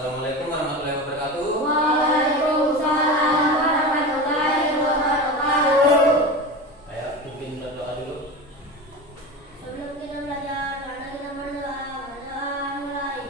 Assalamualaikum warahmatullahi wabarakatuh. Waalaikumsalam warahmatullahi wabarakatuh. Saya pimpin berdoa dulu. Sebelum kita belajar, mari kita berdoa. Berdoa mulai.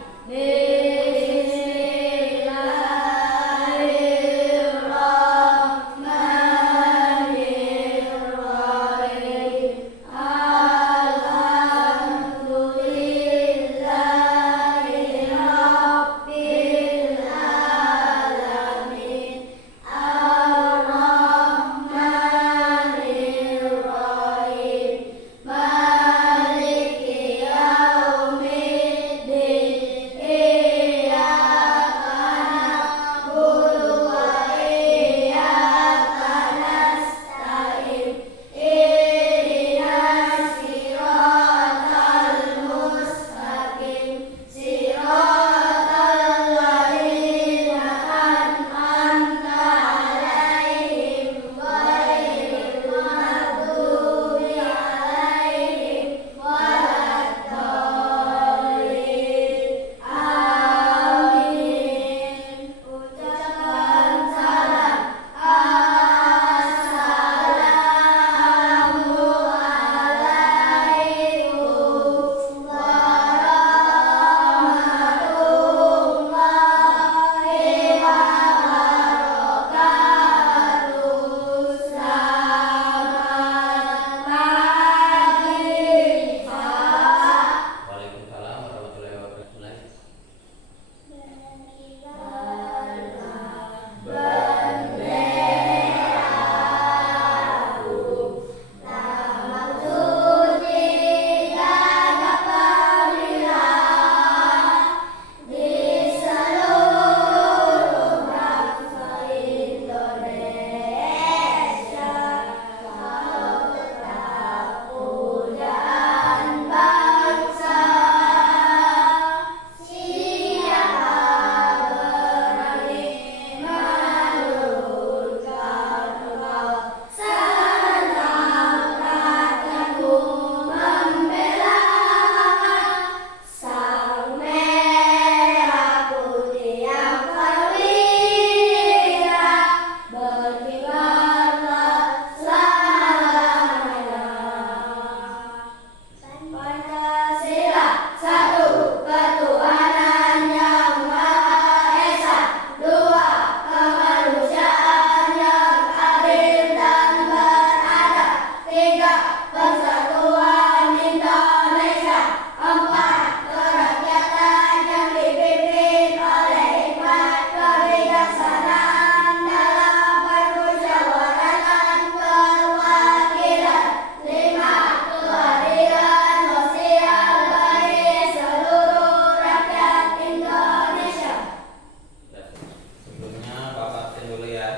Waalaikumsalam warahmatullahi wabarakatuh. Sebelumnya Bapak absen dulu ya.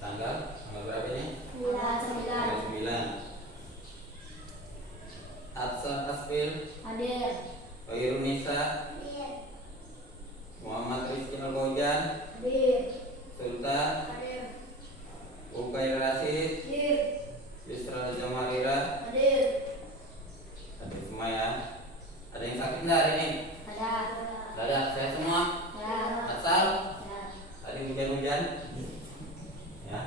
Tanggal berapa ini? 9. Atsan Asfil, Hadir. Khairun Nisa, Muhammad Rizky Al-Gaujan, Hadir. Sultan, Hadir. Ukair Rasid, Hadir. Yusra Jamarira. Hadir. Hadir semua ya. Ada yang sakit nggak hari ini? Ada. Nggak ada, saya semua. Ya. Asal Ya. tadi hujan-hujan. Ya.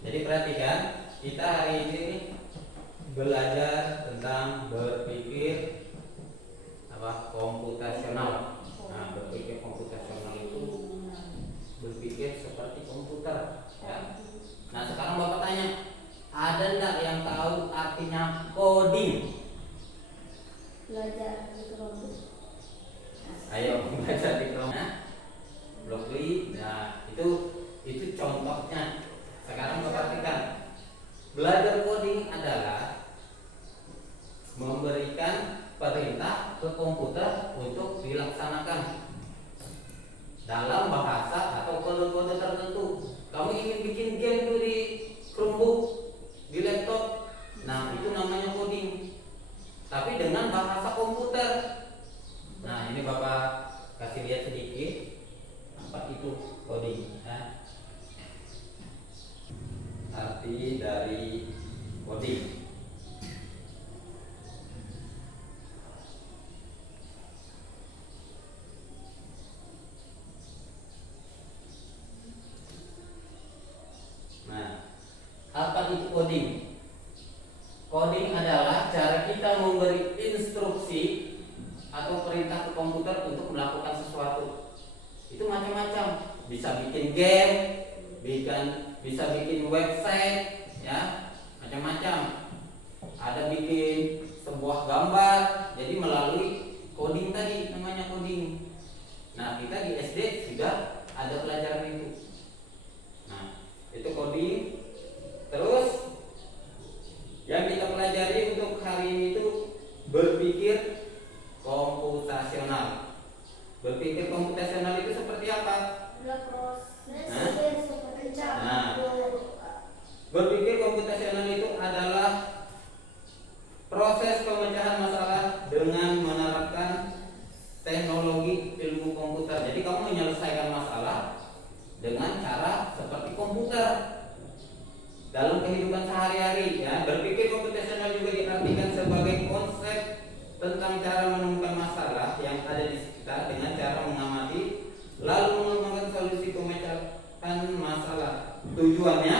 Jadi perhatikan, kita hari ini belajar tentang berpikir komputasional. Nah, berpikir komputasional itu berpikir seperti komputer. Ya. Nah, sekarang Bapak tanya, ada nggak yang tahu artinya coding? Belajar di kelompok. Ayo baca di kelompok. Blokly. Nah, itu contohnya. Sekarang perhatikan. Belajar coding adalah memberikan perintah ke komputer untuk dilaksanakan dalam bahasa atau kode-kode tertentu. Kamu ingin bikin game tuh di Chromebook, di laptop, nah itu namanya coding. Tapi dengan bahasa komputer. Nah ini Bapak kasih lihat sedikit apa itu coding. Arti dari coding. Nah, apa itu coding? Coding adalah cara kita memberi instruksi atau perintah ke komputer untuk melakukan sesuatu. Itu macam-macam. Bisa bikin game, bisa bikin website, ya, macam-macam. Ada bikin sebuah gambar. Jadi melalui coding tadi, namanya coding. Nah, kita di SD sudah ada pelajaran itu. Nah, itu coding. Terus yang kita pelajari untuk hari ini itu berpikir komputasional. Berpikir komputasional itu seperti apa? Nah, berpikir komputasional itu adalah proses pemecahan masalah dengan menerapkan teknologi ilmu komputer. Jadi kamu menyelesaikan masalah dengan cara seperti komputer dalam kehidupan sehari-hari, ya. Berpikir komputasional juga diartikan sebagai konsep tentang cara menemukan masalah yang ada di sekitar dengan cara mengamati lalu mengembangkan solusi pemecahan masalah. Tujuannya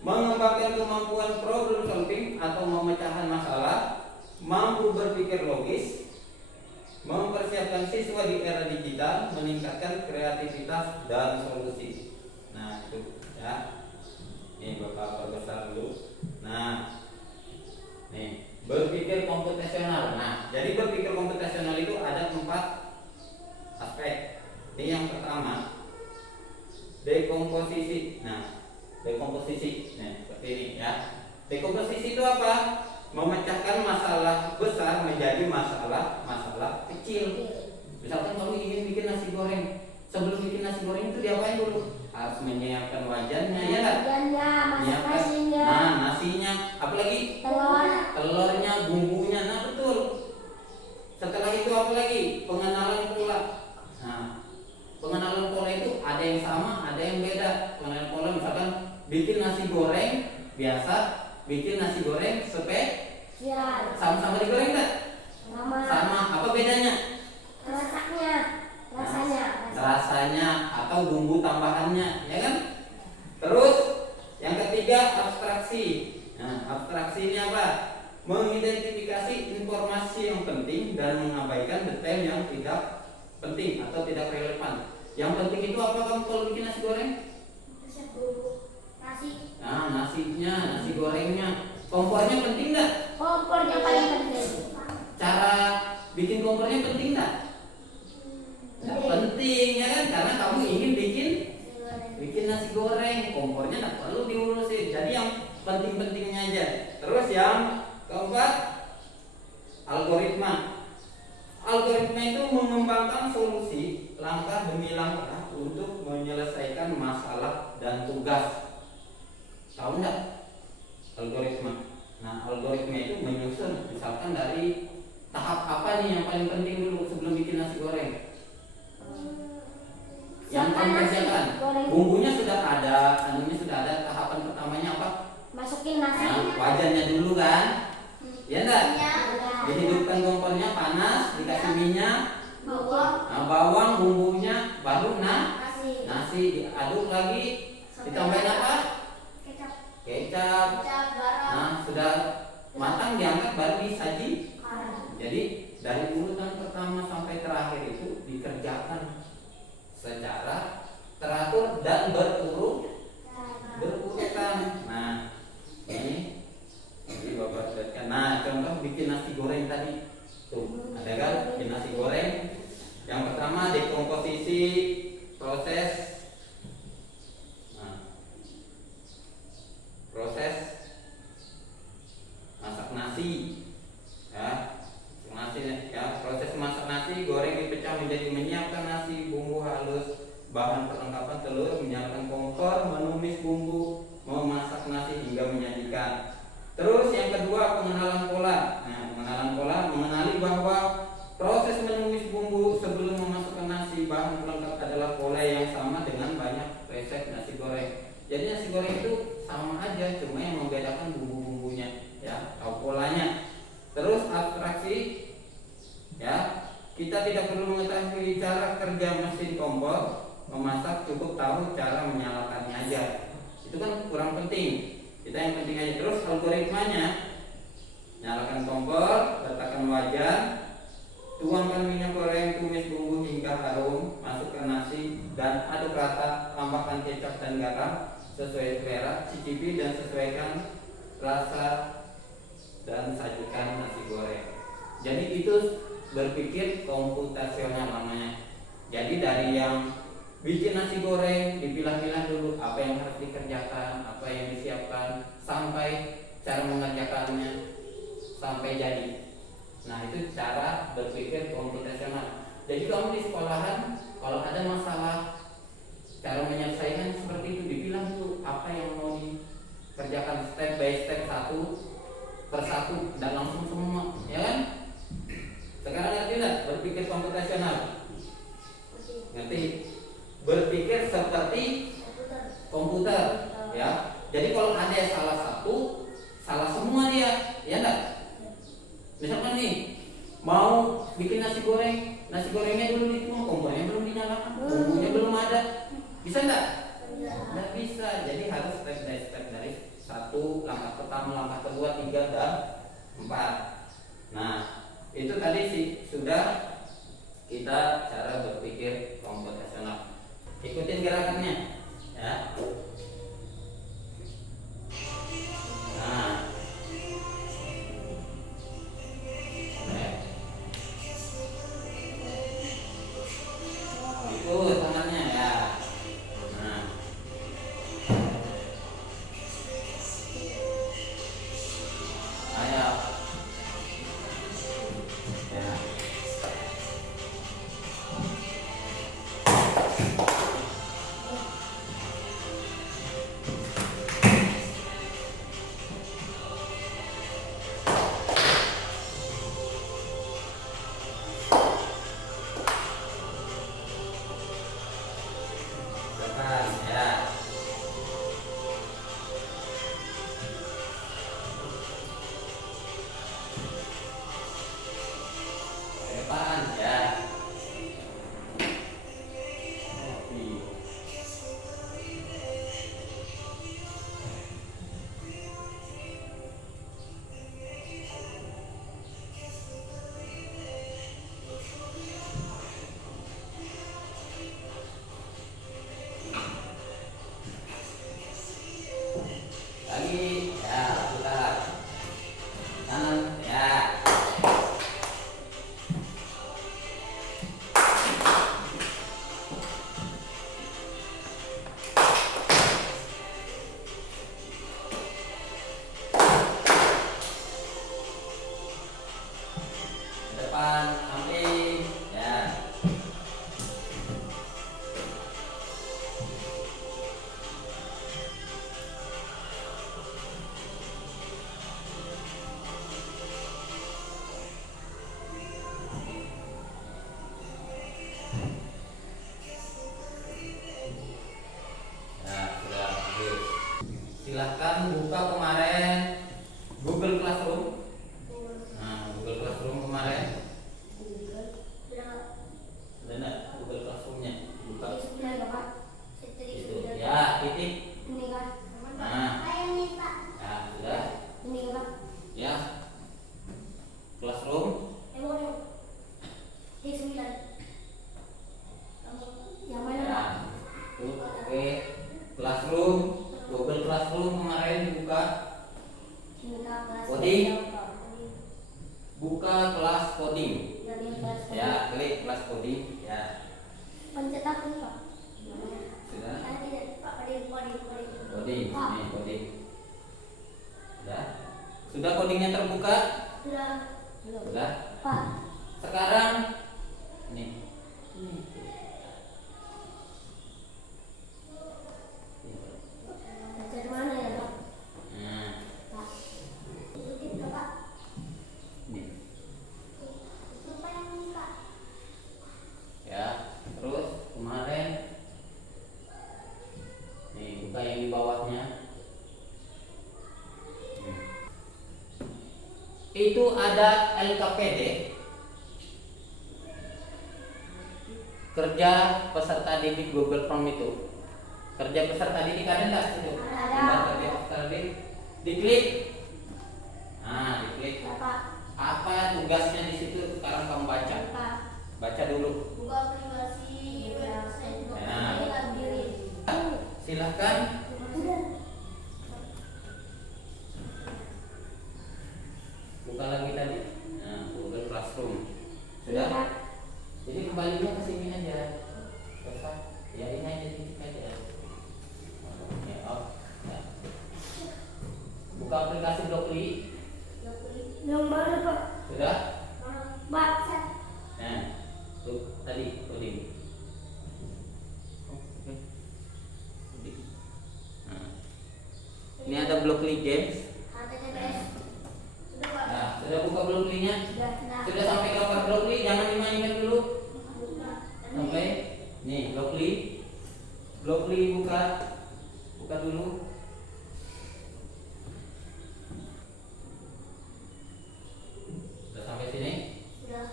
mengembangkan kemampuan problem solving atau pemecahan masalah, mampu berpikir logis, mempersiapkan siswa di era digital, meningkatkan kreativitas dan solusi. Nah, itu ya. Ini Bapak perbesar dulu. Nah, nih, berpikir komputasional. Nah, jadi berpikir komputasional itu ada 4 aspek. Ini yang pertama, dekomposisi. Nah, dekomposisi. Nah, seperti ini ya. Dekomposisi itu apa? Memecahkan masalah besar menjadi masalah kecil. Misalkan kamu ingin bikin nasi goreng. Sebelum bikin nasi goreng itu diapain dulu? Harus menyiapkan wajannya, ya kan? Menyiapkan nasinya, apalagi telurnya, bumbunya. Nah, betul. Setelah itu apa lagi? Pengenalan pola. Nah, pengenalan pola itu ada yang sama, ada yang beda. Pengenalan pola misalkan bikin nasi goreng biasa, bikin nasi goreng spesial. Sama-sama digoreng enggak? Sama. Apa bedanya? Rasanya atau bumbu tambahannya, ya kan? Terus yang ketiga, abstraksi. Nah, abstraksi ini apa? Mengidentifikasi informasi yang penting dan mengabaikan detail yang tidak penting atau tidak relevan. Yang penting itu apa kamu kalau bikin nasi goreng? Nah, nasi gorengnya. Kompornya penting nggak? Kompornya paling penting. Cara bikin kompornya penting nggak? Nggak penting, ya kan? Karena kamu ingin bikin nasi goreng, kompornya nggak perlu diurusin. Jadi yang penting-pentingnya aja. Terus yang keempat, algoritma. Algoritma itu mengembangkan solusi langkah demi langkah untuk menyelesaikan masalah dan tugas. Tahu nggak algoritma? Nah, algoritma itu menyusun, misalkan dari tahap apa nih yang paling penting dulu sebelum bikin nasi goreng. Yang kamu kerjakan, bumbunya sudah ada, anunya sudah ada. Tahapan pertamanya apa? Masukin nasi. Nah, wajannya dulu kan? Ya enggak? Ya. Dihidupkan kompornya panas, dikasih minyak, Bawang. nah, bawang, bumbunya, baru Nasi. nasi diaduk lagi, ditambahin apa? Kecap. Garam. Nah, sudah matang diangkat baru disaji. Jadi dari urutan pertama sampai terakhir itu dikerjakan secara teratur dan berurutan. Nah, ini Bapak lihatkan. Nah, contoh bikin nasi goreng tadi. Tuh, ada kan bikin nasi goreng. Yang pertama dekomposisi proses. Nah, proses masak nasi. Ya. Nasi ya, proses masak nasi, goreng dipecah menjadi menyiapkan nasi, bumbu halus, bahan perlengkapan telur, menyalakan kompor, menumis bumbu, memasak nasi hingga menyajikan. Terus yang kedua, pengenalan pola. Nah, pengenalan pola mengenali bahwa proses menumis bumbu sebelum memasukkan nasi, bahan pelengkap adalah pola yang sama dengan banyak resep nasi goreng. Jadi nasi goreng itu sama aja, cuma yang membedakan bumbu fungsinya, ya, tahu polanya. Terus abstraksi, ya, kita tidak perlu mengetahui cara kerja mesin kompor memasak, cukup tahu cara menyalakannya aja. Itu kan kurang penting. Kita yang penting aja. Terus algoritmanya, nyalakan kompor, letakkan wajan, tuangkan minyak goreng, tumis bumbu hingga harum, masukkan nasi dan aduk rata, tambahkan kecap dan garam sesuai selera, cicipi dan sesuaikan rasa dan sajikan nasi goreng. Jadi itu berpikir komputasional namanya. Jadi dari yang bikin nasi goreng dipilah-pilah dulu apa yang harus dikerjakan, apa yang disiapkan, sampai cara mengerjakannya sampai jadi. Nah, itu cara berpikir komputasional. Jadi kamu di sekolahan kalau ada masalah cara menyelesaikan seperti itu, dibilang dulu apa yang mau dikerjakan step by step, satu per satu, dan langsung semua, ya kan? Sekarang ngerti nggak berpikir komputasional? Ngerti? Berpikir seperti komputer, ya. Jadi kalau ada salah satu, salah semua dia, ya enggak? Misalkan nih mau bikin nasi goreng, nasi gorengnya dulu dituang, kompornya belum dinyalakan, bumbunya belum ada, bisa enggak? Enggak bisa. Jadi harus step by step dari satu, langkah pertama, langkah kedua, 3 dan 4. Nah, itu tadi sih sudah kita cara berpikir komputasional. Ikutin gerakannya, ya. Nah, ikut tangannya, ya. Nah, ayo, ya. Depan, ya. Depan, ya. Lagi, ya, putar. Kanan, ya. Depan, samping, ya. Nah, sudah bagus. Silahkan buka kemarin Google Classroom. Nah, Google Classroom kemarin. Ada nggak Google Classroomnya? Buka. Itu. Ya, titik. Nah, ya, sudah. Ya. Classroom. Ya. Tuh, oke. Classroom, Google Classroom kemarin dibuka. Buka kelas coding. Ya, klik kelas coding. Ya, Pencetakan Pak. sudah. Pak, Coding, ini coding. Sudah. Sudah codingnya terbuka? Sudah. Sudah. Pak. Sekarang nih. Dari mana ya Pak? Nah, Pak. Itu Pak. nih. Apa yang ini Pak? Ya, terus kemarin nih buka yang di bawahnya. itu ada LKPD, kerja peserta didik Google Form itu. Kerja peserta didik ada enggak situ? Ada. Kerja peserta didik. Diklik. Nah, diklik. Bapak. Apa tugasnya di situ? Sekarang kamu baca. Bapak. Baca dulu. Buka aplikasi website Nah. Labirin. Silahkan. Buka lagi tadi. Nah, Google Classroom. Sudah? Jadi kembalinya ke sini aja. Selesai. Ya ini aja titik aja. Ya, off. Ya. Buka aplikasi Blockly. Nomor Pak. Sudah? Baca. Nah, tuh tadi coding. Oke. Coding. Nah. Ini ada Blockly Games. HTTPS. Sudah Pak. Nah, sudah buka Blockly-nya? Sudah. Nah. Sudah sampai kapan Blockly? Jangan dimainkan dulu. Sampai nih Blockly. Blockly buka. Buka dulu. Sudah sampai sini? Sudah.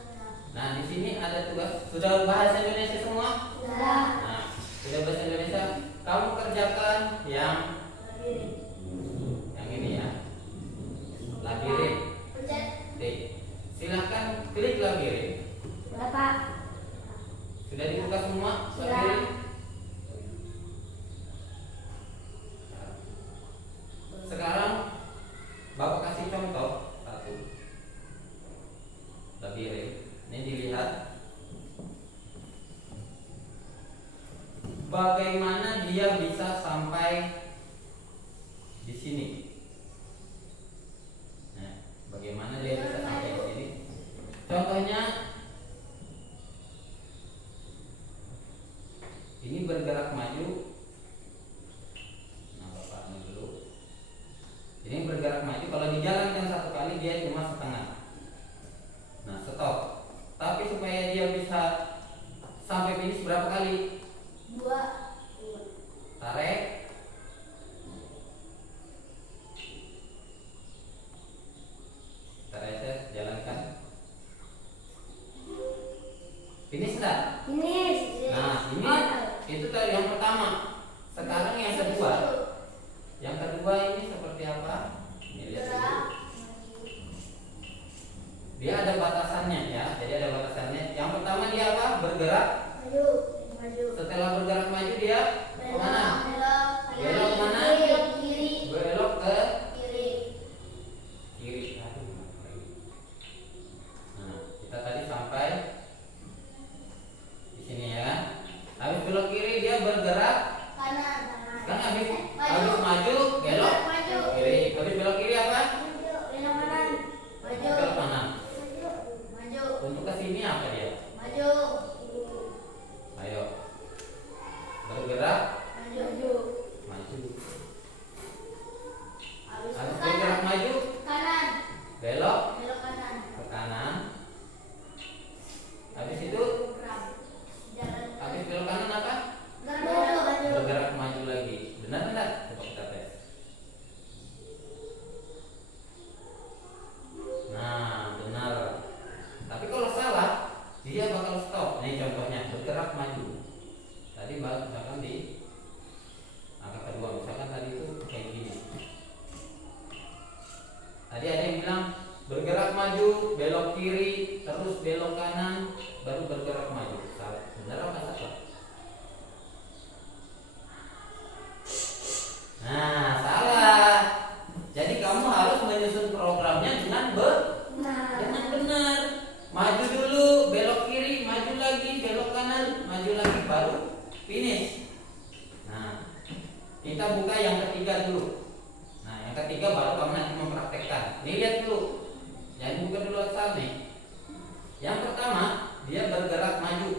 Nah, di sini ada tugas. Sudah bahasa Indonesia semua? Sudah. Nah, sudah bahasa Indonesia. Kamu kerjakan yang ini ya. Labirin. Pencet. D. Silahkan klik labirin. Berapa? Sudah dibuka semua? Sudah. Labirin. Sekarang Bapak kasih contoh satu. Labirin. Ini dilihat bagaimana dia bisa sampai di sini. Nah, bagaimana dia bisa sampai di sini? Contohnya ini bergerak maju. Nah, Bapak ini dulu. Ini bergerak maju. Kalau dijalankan satu kali dia cuma setengah. Nah, stop. Tapi supaya dia bisa sampai finish berapa kali? 2. Tarik. Reset, jalankan. Finish enggak? Finish. Nah, ini itu tadi yang pertama. Sekarang yang kedua. Yang kedua ini seperti apa? Ini lihat dulu. Dia ada batasannya ya. Jadi ada batasannya. Yang pertama dia apa? Bergerak. Maju. Maju. Setelah bergerak maju dia kemana? Belok. Belok kemana? Kiri. Belok ke Kiri. kiri. Nah, kita tadi sampai di sini ya. Habis belok kiri dia bergerak. Kanan. Kan habis Maju. maju belok Maju. kiri. Habis belok kiri apa? Belok kanan. Maju. Belok kanan. Maju. Untuk ke sini apa dia? Maju. Ayo. Bergerak Maju. maju. Habis Habis ke bergerak kanan. maju Kanan. belok Belok kanan. ke kanan. Habis itu Jalan. habis belok kanan apa? Maju. Bergerak maju lagi. Benar enggak? Coba kita tes. Nah, benar. Tapi kalau salah, dia bakal stop. Nih contohnya, bergerak maju. Tadi misalkan di angka kedua, misalkan tadi itu kayak gini. Tadi ada yang bilang bergerak maju, belok kiri, terus belok kanan, baru bergerak maju. Salah. Benar apa salah? Nah, salah. Jadi kamu harus menyusun programnya dengan benar. Maju dulu, belok kiri, maju lagi, belok kanan, maju lagi, baru finish. Nah, kita buka yang ketiga dulu. Nah, yang ketiga baru kamu nanti mempraktekkan. Nih lihat dulu. Jangan buka dulu asal nih. Yang pertama, dia bergerak maju.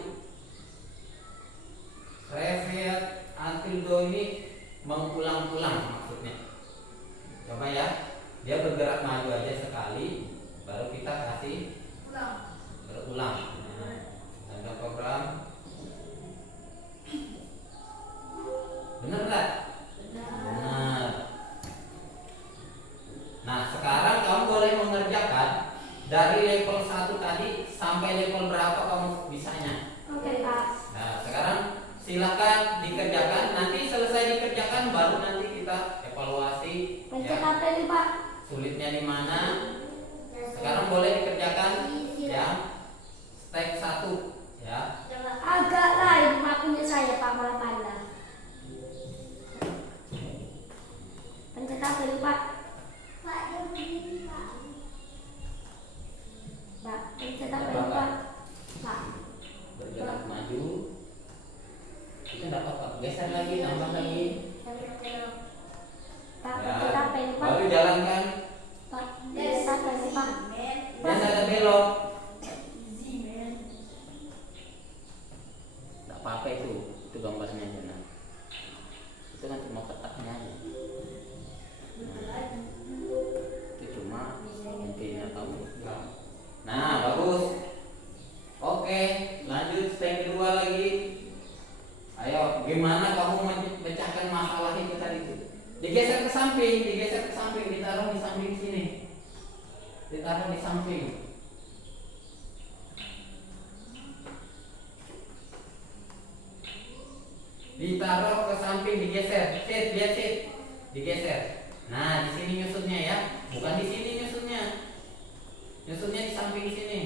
Reset until do ini mengulang-ulang maksudnya. Coba ya, dia bergerak maju aja sekali, baru kita kasih berulang. Nah, ada program. Benar nggak? Benar. Nah, sekarang kamu boleh mengerjakan dari level 1 tadi sampai level berapa kamu bisanya. Oke, Pak. Nah, sekarang silakan dikerjakan. Nanti selesai dikerjakan baru nanti kita evaluasi Pencet ya. apa ini, Pak? Sulitnya di mana? Sekarang boleh dikerjakan yang step 1 ya. Agak lain punya saya, Pak, malah pandang. Pencet apa ini, Pak? Pak, pencet apa ini, Pak? Pak. Bergerak maju. Kita dapat Pak. Geser lagi, tambah lagi. Pak, Ya. pencet apa ini, Pak? Baru jalankan. Pak, pencet apa ini, Pak? Dan ada belok. Tidak apa-apa itu gambarnya aja. Nah. Itu kan cuma kotaknya aja. Nah, itu cuma intinya kamu. Nah, bagus. Oke, lanjut step kedua lagi. Ayo, gimana kamu memecahkan masalah itu tadi itu? Digeser ke samping, ditaruh di samping sini. Ditaruh di samping. Ditaruh ke samping, digeser. Lihat digeser. Nah, di sini nyusutnya ya, bukan di sini nyusutnya. Nyusutnya di samping sini.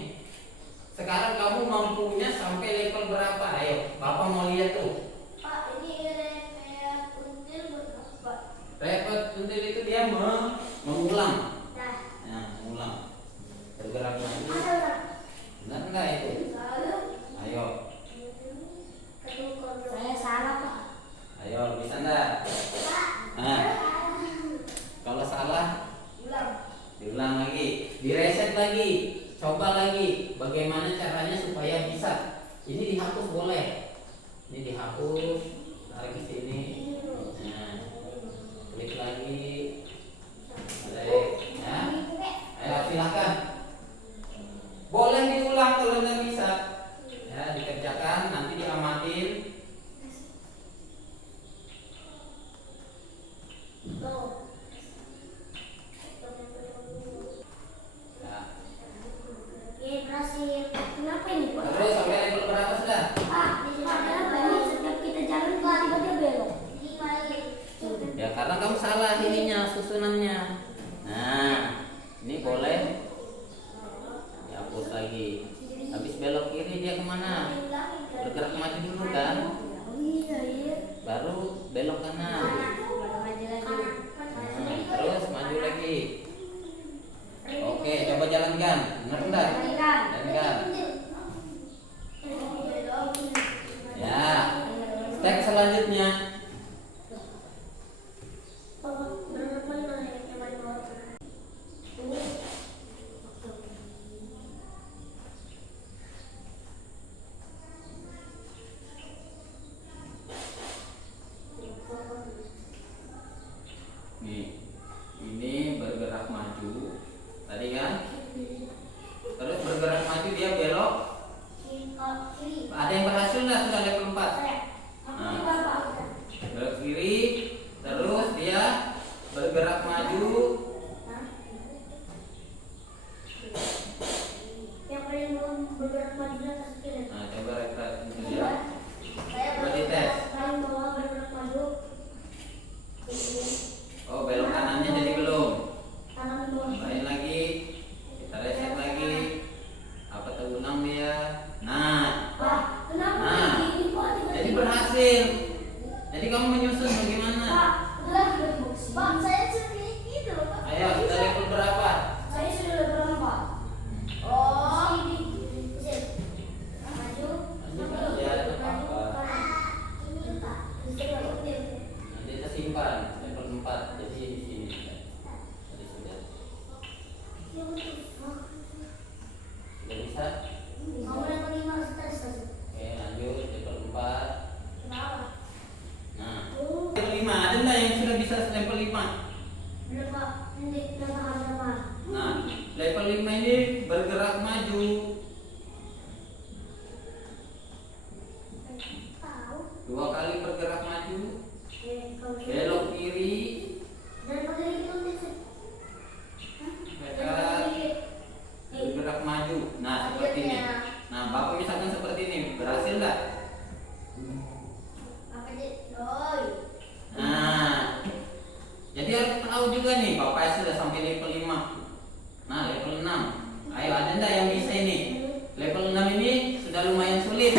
Sekarang kamu mampunya sampai level berapa? Ayo, Bapak mau lihat tuh. Pak, ini kayak until berapa? Repot until itu dia mengulang. Nah, Mengulang. Bergerak maju. ada. Benar enggak itu? Lalu, Ayo. saya salah, Pak. Ayo, bisa enggak? Nah, kalau salah diulang lagi, direset lagi, coba lagi. Bagaimana caranya supaya bisa? Ini dihapus boleh. Ini dihapus, tarik ke sini. Nah, klik lagi. Balik, ya. Ayo silakan. Boleh diulang kalau nggak bisa. Ya, dikerjakan, nanti diamatin. Ya. Oke, berhasil. Kenapa ini, Pak? Terus sampai level berapa sudah? Pak, kenapa ini setiap kita jalan tiba-tiba belok? Ya karena kamu salah ininya, susunannya. Nah, ini boleh dihapus lagi. Habis belok kiri dia kemana? Bergerak maju dulu kan? Iya. Baru belok kanan. Maju lagi. Terus maju lagi. Oke, coba jalankan. Benar enggak? Jalankan. Ya. Step selanjutnya. Nih, ini bergerak maju. Tadi kan? Terus bergerak maju dia belok. Ada yang berhasil nggak sudah level 4? Belok kiri, terus dia bergerak maju. Yang paling bergerak maju atas kiri. Nah, coba refresh itu ya. Coba dites. Paling bawah bergerak maju. Oh, belok kanannya jadi belum. Tangan bawah. Lain lagi. Kita reset lagi. Apa terulang dia? Nah, Pak, kenapa Nah. begini kok tiba-tiba? jadi berhasil. Jadi kamu menyusun bagaimana? Pak, udah Pak, saya seperti itu, Pak. Ayo, kita level berapa? Saya sudah level 4. Oh, ini. Maju. Lanjut aja, ada apa-apa. Ini, Pak. Nanti kita simpan level 4. Jadi di sini. Jadi sudah. Sudah bisa? Kamu level 5 stres saja. Oke, lanjut level 4. Kenapa? Nah, level 5 ada nggak yang sudah bisa level 5? Belum, Pak. Ini berapa? Nah, level 5 ini bergerak maju. Tahu. 2 kali bergerak maju. Kalau Belok kiri. dan pakai itu Mereka bergerak tahu juga nih, Bapak sudah sampai level 5. Nah, level 6. Ayo, ada enggak yang bisa ini? Level 6 ini sudah lumayan sulit.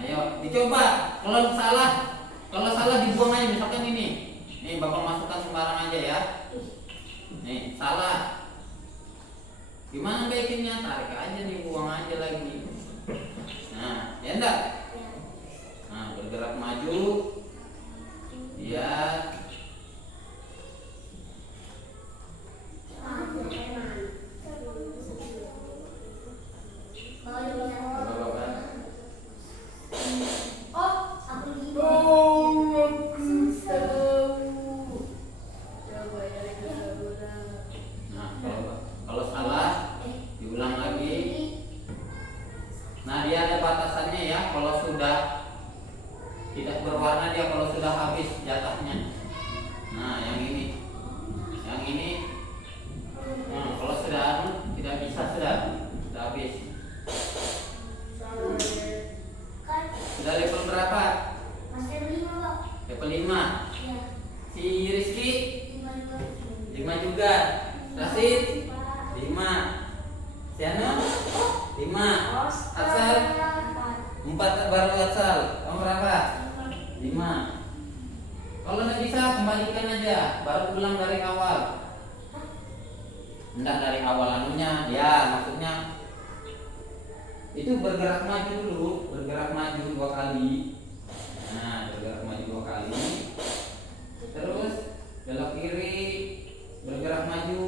Ayo, dicoba. Kalau salah dibuang aja. Misalkan ini. Nih, Bapak masukkan sembarang aja ya. Nih, salah. Gimana bikinnya? Tarik aja nih, buang aja lagi. Nah, ya enggak? Nah, bergerak maju. Ya. Nah, kalau salah diulang lagi. Nah, dia ada batasannya ya. Kalau sudah tidak berwarna dia kalau sudah habis jatahnya. Nah, yang ini. Nah, kalau sudah tidak bisa sudah habis. Sudah level berapa? Masih 5, Pak. Level 5. Ya. Si Rizky 5 5 juga. Rasid 5. Si Anu 5. Asal 4 baru asal. Kamu berapa? 5. Kalau nggak bisa kembalikan aja, baru ulang dari awal. Enggak dari awal anunya, ya maksudnya itu bergerak maju dulu, bergerak maju 2 kali. Nah, bergerak maju 2 kali. Terus belok kiri, bergerak maju.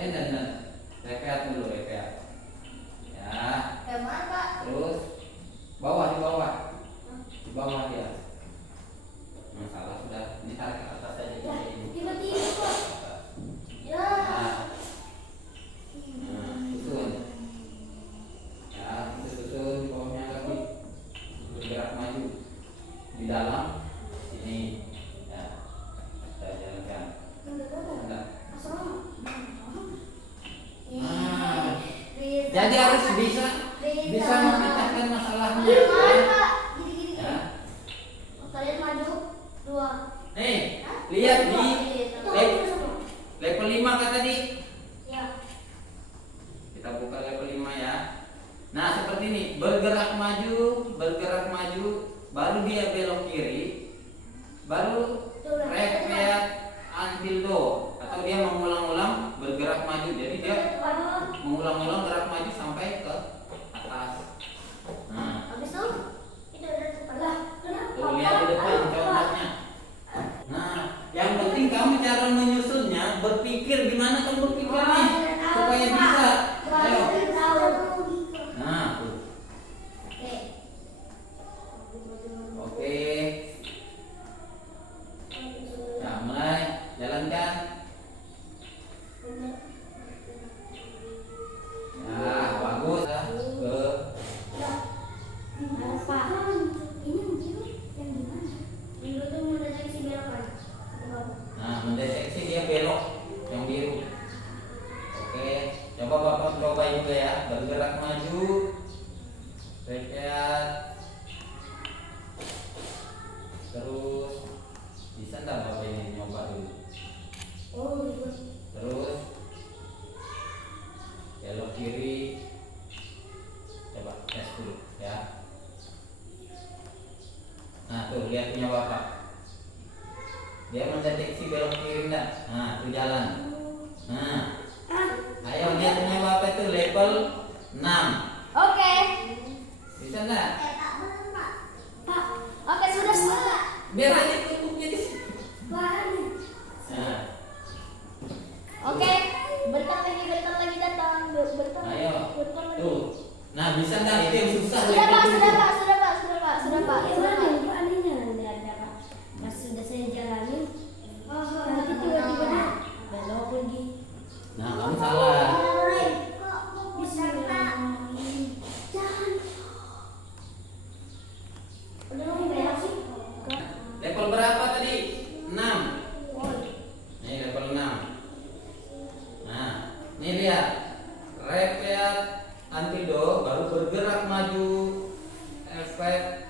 Dan repeat dulu, repeat. Ya. Terus bawah di bawah dia. Masalah sudah ditarik ke atas saja. Tiba-tiba, Pak. Ya. Susun. Ya, susun di bawahnya lagi. Bergerak maju di dalam sini. Ya, kita jalankan. Enggak. Jadi harus bisa memecahkan masalahnya. Ya. Kalian maju 2. Nih, lihat di level 5 kan tadi. Ya. Kita buka level 5 ya. Nah, seperti ini, bergerak maju, baru dia belok kiri, baru repeat until do, atau dia mengulang-ulang bergerak maju. Jadi dia mengulang-ulang gerak maju sampai ke atas. Nah, Habis itu udah cepat. tuh lihat di depan contohnya. Nah, yang penting kamu cara menyusunnya, berpikir gimana kamu berpikirnya supaya bisa. Ayo. Nah, tuh. Oke. Nah, mulai jalankan. Nah, bagus. Nah, mendeteksi dia belok yang biru. Oke, coba Bapak coba juga ya, bergerak maju, repeat, terus bisa nggak Bapak ini nyoba dulu? Terus belok kiri, coba tes dulu ya. Nah, tuh lihat punya Bapak. Dia mendeteksi belok kiri enggak? Nah, itu jalan. Nah, ayo lihat punya Bapak itu level 6. Oke. Bisa enggak? Pak. Oke, sudah. Biar aja tutupnya di sini. Nah, Oke, bentar lagi datang. ayo. Bentar lagi. Tuh. Nah, bisa enggak? Itu yang susah. Sudah level Pak. tujuh. Sudah saya jalani. Nanti tiba-tiba dia belok lagi. Nah, kamu salah. Bismillahirrahmanirrahim. Jangan. Udah mau belok sih? Level berapa tadi? 6. Oh. Ini level 6. Nah, ini lihat. Repeat until do, baru bergerak maju, efek,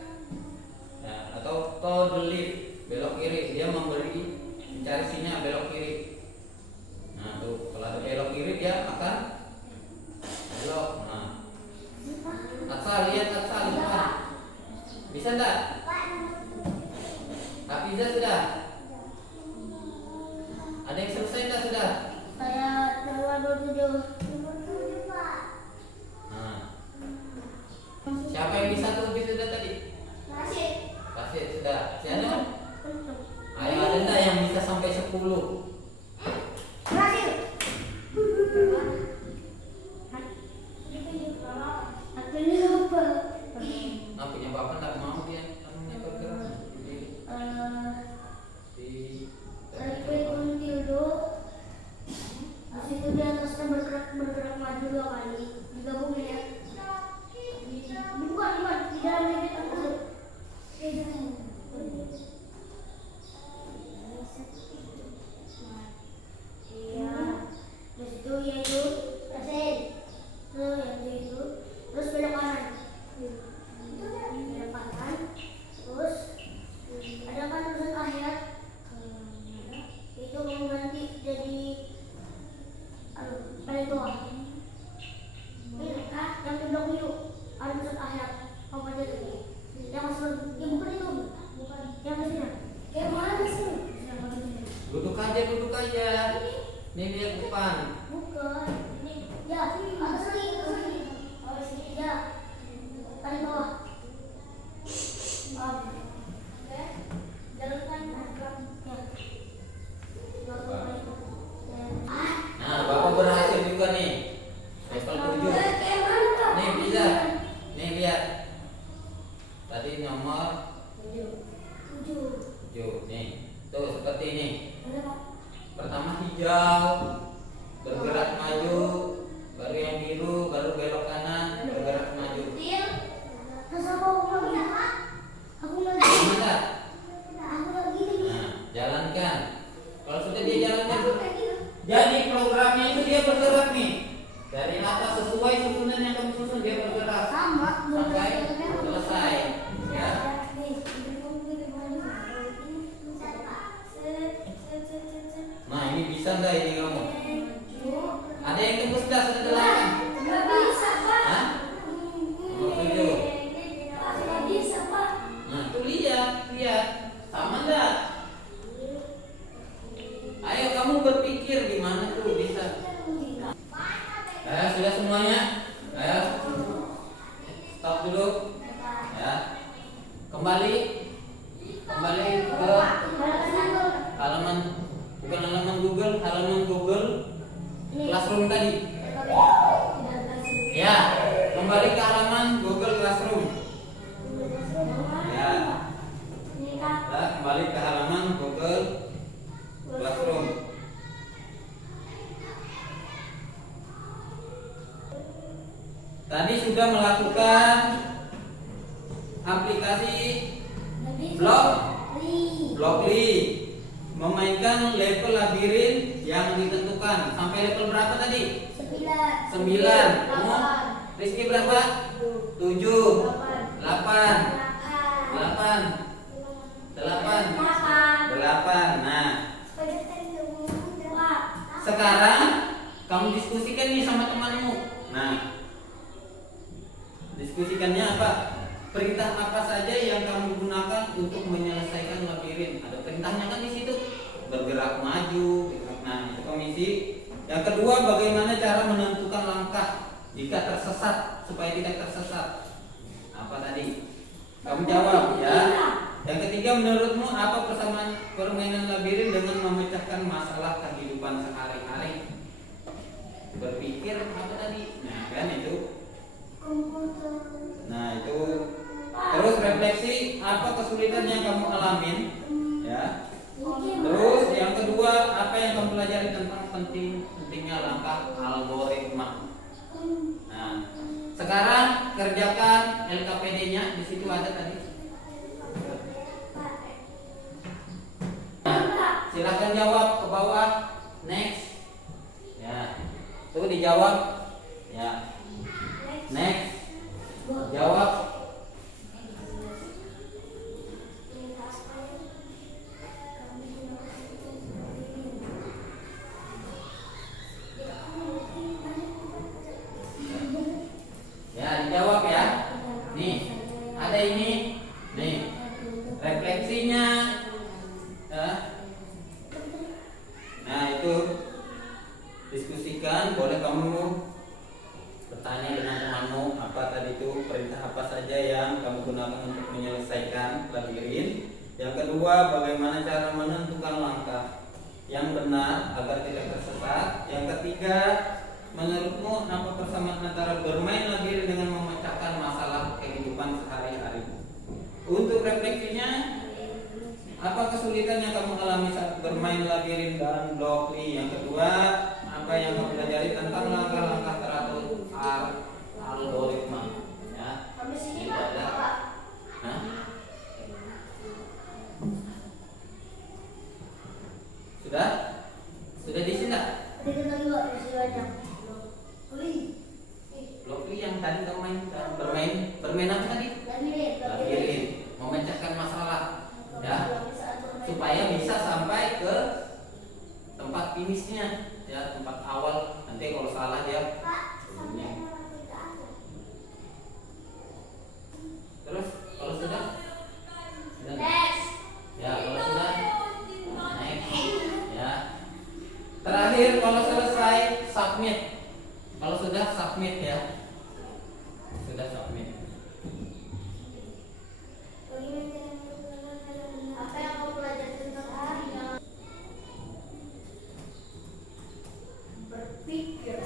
ya, atau to the left. belok kiri, dia mencari sinyal belok kiri. Nah tuh, kalau ada belok kiri dia akan belok. Nah, asal lihat depan. Bisa enggak? Hafiza sudah? Ada yang selesai enggak sudah? Saya nomor 27. Nah, siapa yang bisa tulis sudah tadi? Masih. Kasih sudah. Siapa? Ayo, ada enggak yang bisa sampai 10? Berhasil. Aku lupa. Nah, punya bapak enggak mau dia namanya bergerak. Tarik kunci dulu. Di situ di atasnya bergerak maju 2 kali. Digabungin ya. Bukan di dalam debit atas. Iya. Terus itu ya itu. Rasain. Tuh yang itu. Terus belok kanan. Belok kanan. Terus ada kan tulisan akhir. Itu kamu ganti jadi paling bawah. Ini yang di blok biru ada tulisan akhir. Kamu aja lagi. Yang masuk, ya bukan itu. Bukan. Yang di sini. Kayak mana sih? Duduk aja. Nih lihat depan. Bukan. Ini ya atas lagi. Oh sini ya. Paling bawah. Oke. Jalankan. Ya. Nah, bapak berhasil juga nih. Level 7. Nih bisa. Nih lihat. Tadi nomor 7. Nih. Tuh seperti ini. Pertama hijau, bergerak maju, baru yang biru, baru belok kanan, bergerak maju. Bisa? Nah, jalankan. Kalau sudah dia jalankan, jadi programnya itu dia bergerak nih. Dari atas sesuai susunan yang kamu susun dia bergerak sampai selesai. Ya. Nah ini bisa nggak ini kamu? Ada yang tembus dah sudah 8? Nggak bisa Pak. Hah? Nomor 7. Nggak bisa Pak. Nah tuh lihat sama nggak? Ayo kamu berpikir gimana tuh bisa? Sudah semuanya? Ayo stop dulu. Ya. Kembali ke halaman, bukan halaman Google Classroom tadi. Ya, kembali ke halaman Google Classroom. Ya. Nah, kembali ke halaman Google Classroom. Tadi sudah melakukan aplikasi Blockly, memainkan level labirin yang ditentukan. Sampai level berapa tadi? 9. Kamu? Rizky berapa? 7. 8. 8. Nah, sekarang kamu diskusikan nih sama temanmu. Nah, diskusikannya apa? Perintah apa saja yang kamu gunakan untuk menyelesaikan labirin? Ada perintahnya kan di situ. Bergerak maju. Nah, itu komisi. Yang kedua, bagaimana cara menentukan langkah jika tersesat supaya tidak tersesat? Apa tadi? Kamu jawab ya. Yang ketiga, menurutmu apa persamaan permainan labirin dengan memecahkan masalah kehidupan sehari-hari? Berpikir apa tadi? Nah, kan itu. Nah, itu. Terus refleksi apa kesulitan yang kamu alamin, ya. Terus yang kedua, apa yang kamu pelajari tentang pentingnya langkah algoritma. Nah, sekarang kerjakan LKPD-nya, di situ ada tadi. Nah, silakan jawab ke bawah. Next. Ya. Tuh dijawab. Ya. Next. Jawab. bagaimana cara menentukan langkah yang benar agar tidak tersesat. Yang ketiga, menurutmu apa persamaan antara bermain labirin dengan memecahkan masalah kehidupan sehari-hari? Untuk refleksinya, apa kesulitan yang kamu alami saat bermain labirin dan Blockly? Yang kedua, apa yang kamu pelajari tentang langkah-langkah teratur algoritma? Ya, Habis ini itu Pak, ada. Pak. Hah? Sudah? Sudah di sini? Dikit lagi Pak, masih banyak. Beli. Blockly yang tadi kamu bermain apa tadi? Labirin, memecahkan masalah, ya, supaya bisa sampai ke tempat finishnya, ya, tempat awal. Nanti kalau salah dia turunnya. Terus kalau sudah Next. ya, kalau sudah naik, ya. Terakhir kalau selesai submit. Kalau sudah submit, ya, sudah submit. Apa yang kamu pelajari tentang hari yang berpikir?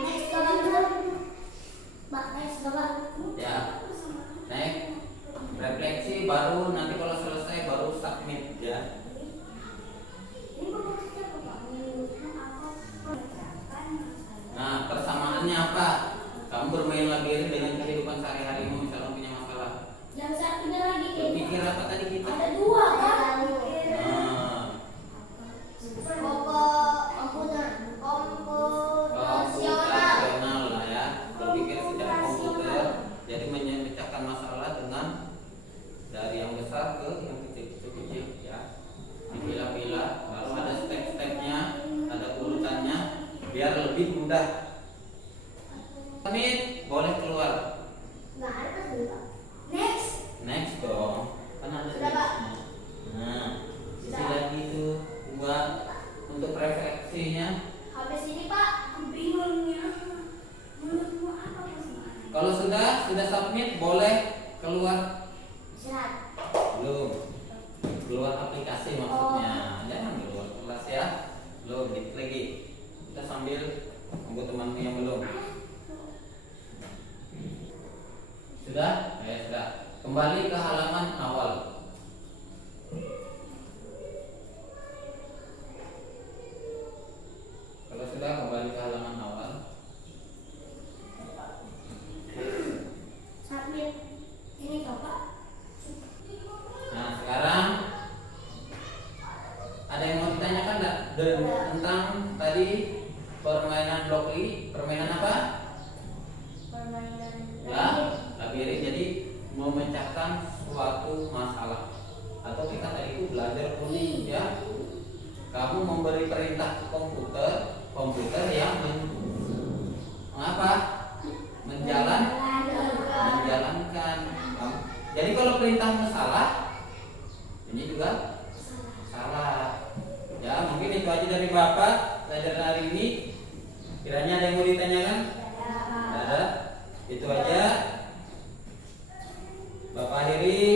Next coba dulu. Mbak, next coba. Ya, naik refleksi baru nanti kalau selesai baru submit, ya. Ini maksudnya apa, Pak? Nah, persamaannya apa? Kamu bermain labirin dengan kehidupan sehari-harimu misalnya punya masalah. Yang satunya lagi Berpikir apa tadi kita? ada dua kan? Nah, komputasional lah, ya. Berpikir secara komputer. Jadi memecahkan masalah dengan dari yang besar ke yang kecil-kecil, ya. Dipilah-pilah, lalu ada step-stepnya, ada urutannya, biar lebih mudah. Submit, boleh keluar. Nggak ada kan dulu, Pak? Next. Next dong, kan ada Sudah, Pak. nextnya. Nah, isi lagi itu buat untuk refleksinya. Habis ini Pak, bingungnya menurutmu apa persamaan? Kalau sudah submit, boleh keluar. Istirahat. Belum, keluar aplikasi maksudnya. Jangan keluar kelas, ya. Belum, dikit lagi. Kita sambil tunggu temanmu yang belum. Sudah? Ya, sudah. Kembali ke halaman awal. Kalau sudah, kembali ke halaman awal. Submit. Ini Bapak. Nah, sekarang ada yang mau ditanyakan enggak tentang tadi permainan Blockly? Permainan apa? Permainan Ya, labirin. Jadi memecahkan suatu masalah. Atau kita tadi itu belajar coding, ya. Kamu memberi perintah ke komputer yang menjalankan. Jadi kalau perintahmu salah, ini juga salah. Ya, mungkin itu aja dari Bapak pelajaran hari ini. Kiranya ada yang mau ditanyakan? Ada. Itu aja. Bapak akhiri.